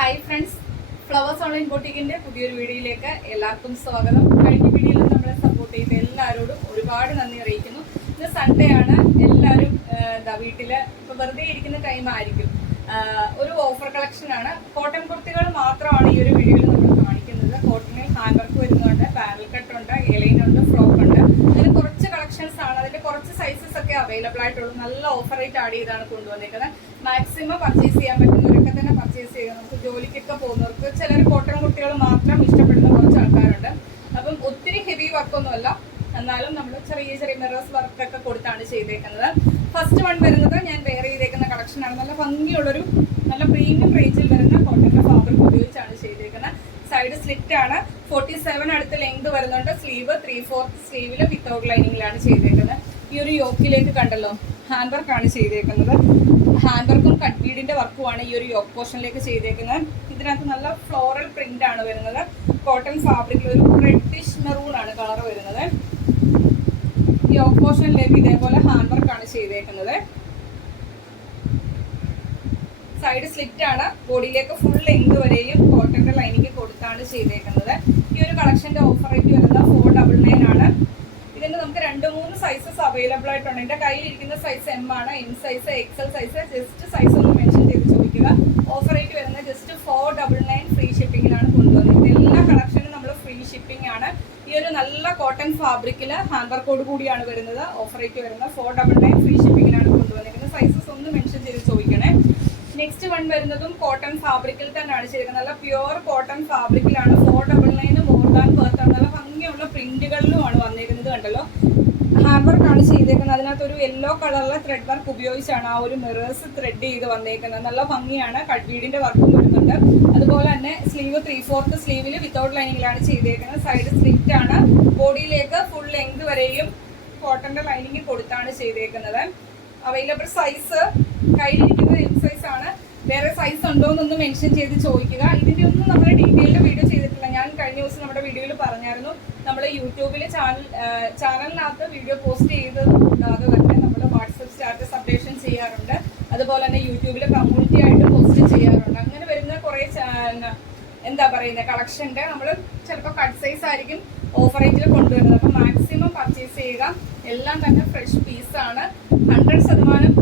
Hi friends, flowers online ബൊട്ടിക്കിന്റെ പുതിയൊരു വീഡിയോയിലേക്ക് എല്ലാവർക്കും സ്വാഗതം. കഴിഞ്ഞ വീഡിയോയിൽ നമ്മളെ സപ്പോർട്ട് ചെയ്ത എല്ലാവരോടും ഒരുപാട് നന്ദി അറിയിക്കുന്നു. ഇന്ന് സൺഡേ ആണ്. എല്ലാവരും വീട്ടില് ഇപ്പൊ വെറുതെ ഇരിക്കുന്ന ടൈം ആയിരിക്കും. ഒരു ഓഫർ കളക്ഷൻ ആണ്. കോട്ടൺ കുർത്തികൾ മാത്രമാണ് ഈ ഒരു വീഡിയോയിൽ നമ്മൾ കാണിക്കുന്നത്. കോട്ടണിൽ ഹാൻഡ് വർക്ക് വരുന്നുണ്ട്, പാനൽ കട്ട് ഉണ്ട്, എലൈൻ ഉണ്ട്, ഫ്രോക്ക് ഉണ്ട്. അതിന് കുറച്ച് കളക്ഷൻസ് ആണ്. അതിന്റെ കുറച്ച് സൈസസ് ഒക്കെ അവൈലബിൾ ആയിട്ടുള്ളൂ. നല്ല ഓഫർ റേറ്റ് ആഡ് ചെയ്താണ് കൊണ്ടുവന്നിരിക്കുന്നത്. മാക്സിമം പർച്ചേസ് ചെയ്യാൻ പറ്റുന്നവരൊക്കെ തന്നെ പർച്ചേസ് ചെയ്യുക. നമുക്ക് ജോലിക്കൊക്കെ പോകുന്നവർക്ക്, ചിലർ കോട്ടൺ കുർത്തികൾ മാത്രം ഇഷ്ടപ്പെടുന്ന കുറച്ച് ആൾക്കാരുണ്ട്. അപ്പം ഒത്തിരി ഹെവി വർക്കൊന്നുമല്ല, എന്നാലും നമ്മൾ ചെറിയ ചെറിയ മിറേഴ്സ് വർക്കൊക്കെ കൊടുത്താണ് ചെയ്തേക്കുന്നത്. ഫസ്റ്റ് വൺ വരുന്നത് ഞാൻ വെയർ ചെയ്തേക്കുന്ന കളക്ഷൻ ആണ്. നല്ല ഭംഗിയുള്ളൊരു നല്ല പ്രീമിയം റേഞ്ചിൽ വരുന്ന കോട്ടന്റെ ഫാബ്രിക് ഉപയോഗിച്ചാണ് ചെയ്തേക്കുന്നത്. സൈഡ് സ്ലിറ്റ് ആണ്. 47 അടുത്ത് ലെങ്ത് വരുന്നുണ്ട്. സ്ലീവ് 3/4 സ്ലീവില് വിത്തൗട്ട് ലൈനിങ്ങിലാണ് ചെയ്തേക്കുന്നത്. ഈ ഒരു യോക്കിലേക്ക് കണ്ടല്ലോ, ഹാൻഡ് വർക്കാണ് ചെയ്തേക്കുന്നത്. ഹാൻഡ് വർക്കും കട്ട് ബീഡിന്റെ വർക്കുമാണ് ഈ ഒരു യോക്ക് പോർഷനിലേക്ക് ചെയ്തേക്കുന്നത്. ഇതിനകത്ത് നല്ല ഫ്ലോറൽ പ്രിന്റ് ആണ് വരുന്നത്. കോട്ടൺ ഫാബ്രിക്കിൽ ഒരു റെഡിഷ് മെറൂൺ ആണ് കളർ വരുന്നത്. യോക്ക് പോർഷനിലേക്ക് ഇതേപോലെ ഹാൻഡ് വർക്കാണ് ചെയ്തേക്കുന്നത്. സൈഡ് സ്ലിറ്റ് ആണ്. ബോഡിയിലേക്ക് ഫുൾ ലെങ്ത് വരെയും കോട്ടന്റെ ലൈനിങ് കൊടുത്താണ് ചെയ്തേക്കുന്നത്. ഈ ഒരു കളക്ഷന്റെ ഓഫർ റേറ്റ് വരുന്നത് 499 ആണ്. ഇതിന് നമുക്ക് 2-3 സൈസസ് അവൈലബിൾ ആയിട്ടുണ്ട്. എന്റെ കയ്യിലിരിക്കുന്ന സൈസ് എം ആണ്. M size, XL size. Just size ഒന്ന് മെൻഷൻ ചെയ്ത് ചോദിക്കുക. ഓഫർ റേറ്റ് വരുന്നത് ജസ്റ്റ് 499 ഫ്രീ ഷിപ്പിംഗിലാണ് കൊണ്ടുവന്നത്. എല്ലാ കളക്ഷനും നമ്മൾ ഫ്രീ ഷിപ്പിംഗ് ആണ്. ഈ ഒരു നല്ല കോട്ടൺ ഫാബ്രിക്കിൽ ഹാൻഡ് വർക്കോട് കൂടിയാണ് വരുന്നത്. ഓഫർ റേറ്റ് വരുന്നത് 499 ഫ്രീ ഷിപ്പിംഗിലാണ് കൊണ്ടുവന്നിരിക്കുന്നത്. സൈസസ് ഒന്ന് മെൻഷൻ ചെയ്ത് ചോദിക്കണേ. നെക്സ്റ്റ് വൺ വരുന്നതും കോട്ടൺ ഫാബ്രിക്കിൽ തന്നെയാണ് ചെയ്തിരിക്കുന്നത്. നല്ല പ്യുവർ കോട്ടൺ ഫാബ്രിക്കിലാണ്. 499 മോർ ദാൻ വർത്ത് ആണ്. നല്ല ഭംഗിയുള്ള പ്രിന്റുകളിലുമാണ് വന്നിരിക്കുന്നത്. കണ്ടല്ലോ, ഹാൻഡ് വർക്ക് ആണ് ചെയ്തേക്കുന്നത്. അതിനകത്ത് ഒരു യെല്ലോ കളറിലെ ത്രെഡ് വർക്ക് ഉപയോഗിച്ചാണ് ആ ഒരു മിറേഴ്സ് ത്രെഡ് ചെയ്ത് വന്നേക്കുന്നത്. നല്ല ഭംഗിയാണ്. കട്ട് ബീഡിന്റെ വർക്കും വരുന്നുണ്ട്. അതുപോലെ തന്നെ സ്ലീവ് 3/4 സ്ലീവിൽ വിത്തൗട്ട് ലൈനിങ്ങിലാണ് ചെയ്തേക്കുന്നത്. സൈഡ് സ്ലിറ്റ് ആണ്. ബോഡിയിലേക്ക് ഫുൾ ലെങ്ത് വരെയും കോട്ടന്റെ ലൈനിങ് കൊടുത്താണ് ചെയ്തേക്കുന്നത്. അവൈലബിൾ സൈസ് കയ്യിലിരിക്കുന്നത് എം സൈസ് ആണ്. വേറെ സൈസ് ഉണ്ടോ എന്നൊന്ന് മെൻഷൻ ചെയ്ത് ചോദിക്കുക. ഇതിന്റെ ഒന്നും നമ്മൾ ഡീറ്റെയിൽഡ് വീഡിയോ ചെയ്തിട്ടില്ല. ഞാൻ കഴിഞ്ഞ ദിവസം നമ്മുടെ വീഡിയോയിൽ പറഞ്ഞായിരുന്നു, നമ്മൾ യൂട്യൂബിൽ ചാനലിനകത്ത് വീഡിയോ പോസ്റ്റ് ചെയ്തത് കൂടാതെ തന്നെ നമ്മൾ വാട്സപ്പ് സ്റ്റാറ്റസ് അപ്ഡേഷൻ ചെയ്യാറുണ്ട്. അതുപോലെ തന്നെ യൂട്യൂബിൽ കമ്മ്യൂണിറ്റി ആയിട്ട് പോസ്റ്റ് ചെയ്യാറുണ്ട്. അങ്ങനെ വരുന്ന കുറേ എന്താ പറയുന്നത് കളക്ഷൻ്റെ നമ്മൾ ചിലപ്പോൾ കട്ട് സൈസ് ആയിരിക്കും ഓഫർ റേറ്റിൽ കൊണ്ടുവരുന്നത്. അപ്പം മാക്സിമം പർച്ചേസ് ചെയ്യുക. എല്ലാം തന്നെ ഫ്രഷ് പീസാണ്. 100%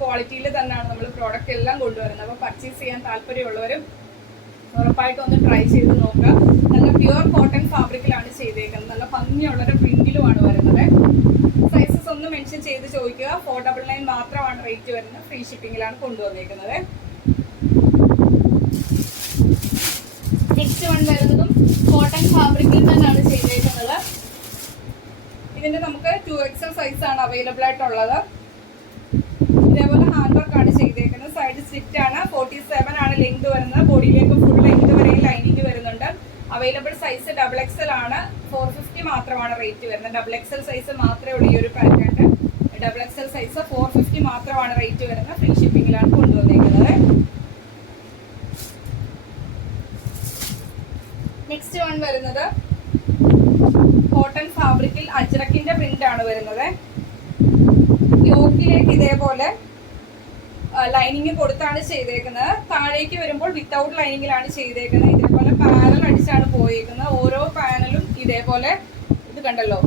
ക്വാളിറ്റിയിൽ തന്നെയാണ് നമ്മൾ പ്രോഡക്റ്റ് എല്ലാം കൊണ്ടുവരുന്നത്. അപ്പോൾ പർച്ചേസ് ചെയ്യാൻ താല്പര്യമുള്ളവരും ഉറപ്പായിട്ടും ഒന്ന് ട്രൈ ചെയ്ത് നോക്കുക. നല്ല പ്യുവർ കോട്ടൺ ഫാബ്രിക്കിലാണ് ചെയ്തേക്കുന്നത്. നല്ല ഭംഗിയുള്ളൊരു പ്രിന്റിലുമാണ് വരുന്നത്. സൈസസ് ഒന്ന് മെൻഷൻ ചെയ്ത് ചോദിക്കുക. 499 മാത്രമാണ് റേറ്റ് വരുന്നത്. ഫ്രീ ഷിപ്പിംഗിലാണ് കൊണ്ടുവന്നേക്കുന്നത്. നെക്സ്റ്റ് വൺ വരുന്നതും കോട്ടൺ ഫാബ്രിക്കിൽ തന്നെയാണ് ചെയ്തേക്കുന്നത്. ഇതിന്റെ നമുക്ക് 2XL സൈസ് ആണ് അവൈലബിൾ ആയിട്ടുള്ളത്. ഇതേപോലെ ഹാൻഡ് വർക്ക് ആണ് ചെയ്തേക്കുന്നത്. സൈഡ് സ്റ്റിറ്റ് ആണ്. 47 ആണ് ലെങ്ത് വരുന്നത്. ബോഡിയിലേക്ക് ഫുൾ ലെങ്ത് വരെ ലൈനിങ് വരുന്നുണ്ട്. അവൈലബിൾ സൈസ് XXL ആണ്. 450 മാത്രമാണ് റേറ്റ് വരുന്നത്. XXL സൈസ് മാത്രമേ ഉള്ളൂ ഈ ഒരു പാറ്റേൺ. XXL സൈസ് 450 മാത്രമാണ് റേറ്റ് വരുന്നത്. ഫ്രീ ഷിപ്പിംഗിലാണ് കൊണ്ടുവന്നേക്കുന്നത്. നെക്സ്റ്റ് വൺ വരുന്നത് കോട്ടൺ ഫാബ്രിക്കിൽ അജ്രക്കിന്റെ പ്രിന്റ് ആണ് വരുന്നത്. യോക്കിലേക്ക് ഇതേപോലെ ലൈനിങ് കൊടുത്താണ് ചെയ്തേക്കുന്നത്. താഴേക്ക് വരുമ്പോൾ വിത്തൗട്ട് ലൈനിങ്ങിലാണ് ചെയ്തേക്കുന്നത്. ഇതേപോലെ പാനൽ അടിച്ചാണ് പോയേക്കുന്നത്. ഓരോ പാനലും ഇതേപോലെ ഇത് കണ്ടല്ലോ,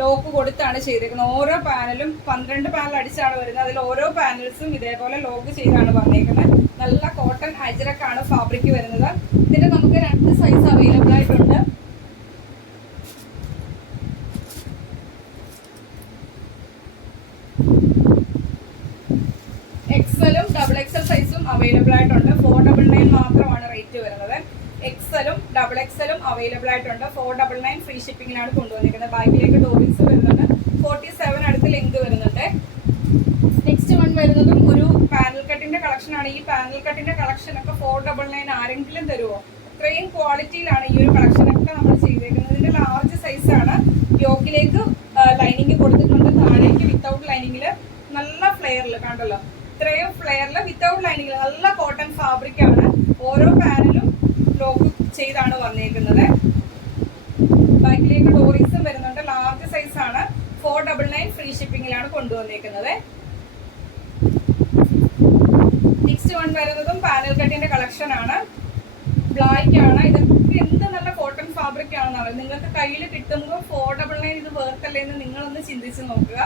ലോക്ക് കൊടുത്താണ് ചെയ്തേക്കുന്നത്. ഓരോ പാനലും 12 പാനൽ അടിച്ചാണ് വരുന്നത്. അതിൽ ഓരോ പാനൽസും ഇതേപോലെ ലോക്ക് ചെയ്താണ് വന്നേക്കുന്നത്. നല്ല കോട്ടൺ അജ്രക്കാണ് ഫാബ്രിക് വരുന്നത്. ഇതിന്റെ നമുക്ക് 2 സൈസ് അവൈലബിൾ ആയിട്ടുണ്ട്. എക്സലും XXL സൈസും അവൈലബിൾ ആയിട്ടുണ്ട്. 499 മാത്രമാണ് റേറ്റ് വരുന്നത്. എക്സലും XXL അവൈലബിൾ ആയിട്ടുണ്ട്. 499 ഫ്രീ ഷിപ്പിംഗിലാണ് കൊണ്ടുവന്നിരിക്കുന്നത്. ബാക്കിലേക്ക് ഡോറീസ് വരുന്നുണ്ട്. 47 അടുത്ത് ലെങ്ത് വരുന്നുണ്ട്. നെക്സ്റ്റ് വൺ വരുന്നതും ഒരു പാനൽ കട്ടിന്റെ കളക്ഷൻ ആണ്. ഈ പാനൽ കട്ടിന്റെ കളക്ഷൻ ഒക്കെ 499 ആരെങ്കിലും തരുമോ? അത്രയും ക്വാളിറ്റിയിലാണ് ഈ ഒരു കളക്ഷൻ ഒക്കെ നമ്മൾ ചെയ്തേക്കുന്നത്. ഇതിന്റെ ലാർജ് സൈസ് ആണ്. യോക്കിലേക്ക് ലൈനിങ് കൊടുത്തിട്ടുണ്ട്. താഴേക്ക് വിത്തൗട്ട് ലൈനിങ്ങിൽ നല്ല ഫ്ലെയറിൽ കണ്ടല്ലോ, ഇത്രയും ഫ്ലെയറിൽ വിത്തൗട്ട് ലൈനിങ്ങിൽ നല്ല കോട്ടൺ ഫാബ്രിക് ആണ്. ഓരോ പാനലും ലോക്ക് ചെയ്താണ് വന്നേക്കുന്നത്. ബാക്കിലേക്ക് ഡോറീസും വരുന്നുണ്ട്. ലാർജ് സൈസ് ആണ്. 499 ഫ്രീ ഷിപ്പിംഗിലാണ് കൊണ്ടുവന്നേക്കുന്നത്. നെക്സ്റ്റ് വൺ വരുന്നതും പാനൽ കട്ടിന്റെ കളക്ഷൻ ആണ്. ബ്ലാക്ക് ആണ്. ഇതൊക്കെ എന്ത് നല്ല കോട്ടൺ ഫാബ്രിക് ആണെന്നാണ്. നിങ്ങൾക്ക് കയ്യിൽ കിട്ടുമ്പോൾ 499 ഇത് വേർത്തല്ലേ എന്ന് നിങ്ങളൊന്ന് ചിന്തിച്ച് നോക്കുക.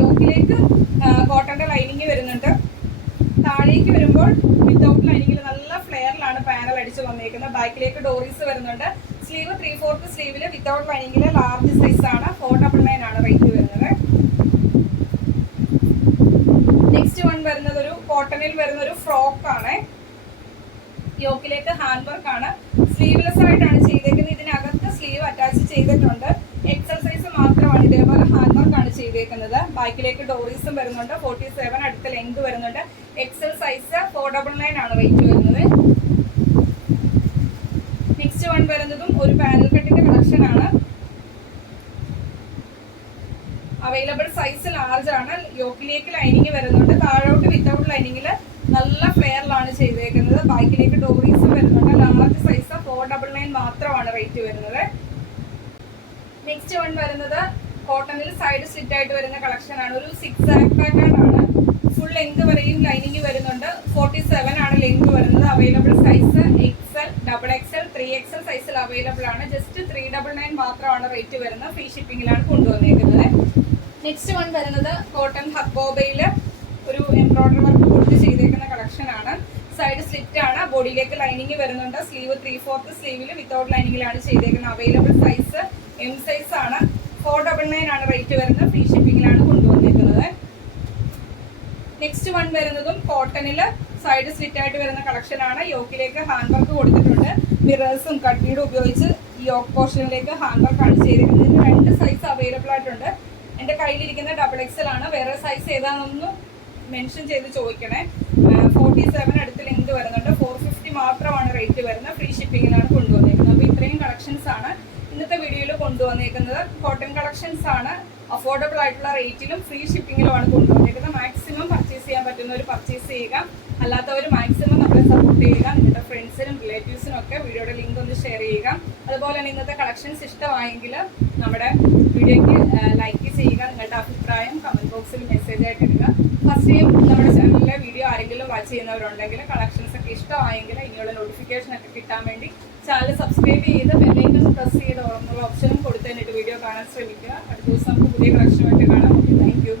യോക്കിലേക്ക് കോട്ടന്റെ ലൈനിങ് വരുന്നുണ്ട്. താഴേക്ക് വരുമ്പോൾ വിത്തൗട്ട് ലൈനിങ്ങിൽ നല്ല ഫ്ലെയറിലാണ് പാനൽ അടിച്ച് വന്നേക്കുന്നത്. ബാക്കിലേക്ക് ഡോറീസ് വരുന്നുണ്ട്. സ്ലീവ് 3/4 സ്ലീവില് വിത്തൗട്ട് ലൈനിങ്ങില് ലാർജ് സൈസ് ആണ്. 499 ആണ് റേറ്റ് വരുന്നത്. നെക്സ്റ്റ് വൺ വരുന്നത് ഒരു കോട്ടണിൽ വരുന്ന ഒരു ഫ്രോക്ക് ആണ്. യോക്കിലേക്ക് ഹാൻഡ് വർക്ക് ആണ്. സ്ലീവ്ലെസ് ആയിട്ടാണ് ചെയ്തേക്കുന്നത്. ഇതിനകത്ത് സ്ലീവ് അറ്റാച്ച് ചെയ്തിട്ടുണ്ട്. എക്സൽ സൈസ് മാത്രമാണ്. ഇതേപോലെ ഹാൻഡ് വർക്ക് ആണ് ചെയ്തേക്കുന്നത്. ബാക്കിലേക്ക് ഡോറീസും വരുന്നുണ്ട്. 47 അടുത്ത ലെങ്ത് വരുന്നുണ്ട്. എക്സൽ സൈസ് 499 ആണ് റേറ്റ് വരുന്നത്. നെക്സ്റ്റ് വൺ വരുന്നതും ഒരു പാനൽ കട്ടിന്റെ കളക്ഷൻ ആണ്. അവൈലബിൾ സൈസ് ലാർജ് ആണ്. യോക്കിലേക്ക് ലൈനിങ് വരുന്നുണ്ട്. താഴോട്ട് വിത്തൗട്ട് ലൈനിങ്ങില് നല്ല ഫ്ലെയറിലാണ് ചെയ്തേക്കുന്നത്. ബാക്കിലേക്ക് ഡോറീസും വരുന്നുണ്ട്. ലാർജ് സൈസ് 499 മാത്രമാണ് റേറ്റ് വരുന്നത്. നെക്സ്റ്റ് വൺ വരുന്നത് കോട്ടണിൽ സൈഡ് സ്ലിറ്റ് ആയിട്ട് വരുന്ന കളക്ഷൻ ആണ്. ഒരു 6 ആക്ക് പാറ്റേൺ ആണ്. ഫുൾ ലെങ്ത് വരെയും ലൈനിങ് വരുന്നുണ്ട്. 47 ആണ് ലെങ്ത് വരുന്നത്. Available size XL, XXL, 3XL സൈസിൽ അവൈലബിൾ ആണ്. ജസ്റ്റ് 399 മാത്രമാണ് റേറ്റ് വരുന്നത്. ഫ്രീ ഷിപ്പിംഗിലാണ് കൊണ്ടുവന്നേക്കുന്നത്. നെക്സ്റ്റ് വൺ വരുന്നത് കോട്ടൺ ഹക്കോബയിൽ ഒരു എംബ്രോയിഡറി വർക്ക് കൊടുത്ത് ചെയ്തേക്കുന്ന കളക്ഷൻ ആണ്. സൈഡ് സ്ലിറ്റ് ആണ്. ബോഡിയിലേക്ക് ലൈനിങ് വരുന്നുണ്ട്. സ്ലീവ് 3/4 സ്ലീവിൽ വിത്തൗട്ട് ലൈനിങ്ങിലാണ് ചെയ്തേക്കുന്നത്. അവൈലബിൾ സൈസ് M സൈസ് ആണ്. 499 ആണ് റേറ്റ് വരുന്നത്. ഫ്രീ ഷിപ്പിംഗിലാണ് കൊണ്ടുവന്നിരിക്കുന്നത്. നെക്സ്റ്റ് വൺ വരുന്നതും കോട്ടണിൽ സൈഡ് സ്ലിറ്റ് ആയിട്ട് വരുന്ന കളക്ഷൻ ആണ്. യോക്കിലേക്ക് ഹാൻഡ് വർക്ക് കൊടുത്തിട്ടുണ്ട്. മിറേഴ്സും കട്ട് ഉപയോഗിച്ച് യോക്ക് പോർഷനിലേക്ക് ഹാൻഡ് വർക്ക് ആണ് ചെയ്തിരിക്കുന്നത്. ഇതിന് 2 സൈസ് അവൈലബിൾ ആയിട്ടുണ്ട്. എൻ്റെ കയ്യിലിരിക്കുന്ന XXL ആണ്. വേറെ സൈസ് ഏതാണെന്നൊന്ന് മെൻഷൻ ചെയ്ത് ചോദിക്കണേ. 47 അടുത്ത് ലെങ്ത് വരുന്നുണ്ട്. 450 മാത്രമാണ് റേറ്റ് വരുന്നത്. ഫ്രീ ഷിപ്പിംഗിലാണ് കൊണ്ടുവന്നിരിക്കുന്നത്. അപ്പോൾ ഇത്രയും കളക്ഷൻസ് ആണ് ഇന്നത്തെ വീഡിയോയിൽ കൊണ്ടുവന്നിരിക്കുന്നത്. കോട്ടൺ കളക്ഷൻസ് ആണ്. അഫോർഡബിൾ ആയിട്ടുള്ള റേറ്റിലും ഫ്രീ ഷിപ്പിംഗിലുമാണ് കൊണ്ടുവന്നിരിക്കുന്നത്. മാക്സിമം പർച്ചേസ് ചെയ്യാൻ പറ്റുന്നവർ പർച്ചേസ് ചെയ്യുക. അല്ലാത്തവർ മാക്സിമം നമ്മളെ സപ്പോർട്ട് ചെയ്യുക. നിങ്ങളുടെ ഫ്രണ്ട്സിനും റിലേറ്റീവ്സിനും ഒക്കെ വീഡിയോയുടെ ലിങ്ക് ഒന്ന് ഷെയർ ചെയ്യുക. അതുപോലെ തന്നെ ഇന്നത്തെ കളക്ഷൻസ് ഇഷ്ടമായെങ്കിൽ നമ്മുടെ വീഡിയോയ്ക്ക് ലൈക്ക് ചെയ്യുക. നിങ്ങളുടെ അഭിപ്രായം കമൻറ്റ് ബോക്സിൽ മെസ്സേജ് ആയിട്ട് ഇടുക. ഫസ്റ്റ് ടൈം നമ്മുടെ ചാനലിലെ വീഡിയോ ആരെങ്കിലും വാച്ച് ചെയ്യുന്നവരുണ്ടെങ്കിൽ കളക്ഷൻസ് ഒക്കെ ഇഷ്ടമായെങ്കിൽ ഇനിയുള്ള നോട്ടിഫിക്കേഷൻ ഒക്കെ കിട്ടാൻ വേണ്ടി ചാനൽ സബ്സ്ക്രൈബ് ചെയ്ത് ബെല്ലൈക്കൺ പ്രസ് ചെയ്ത് ഓർമ്മയുള്ള ഓപ്ഷനും കൊടുത്തതിനിട്ട് വീഡിയോ കാണാൻ ശ്രമിക്കുക. അടുത്ത ദിവസം നമുക്ക് പുതിയ കളക്ഷനുമായിട്ട് കാണാം. Okay, thank you.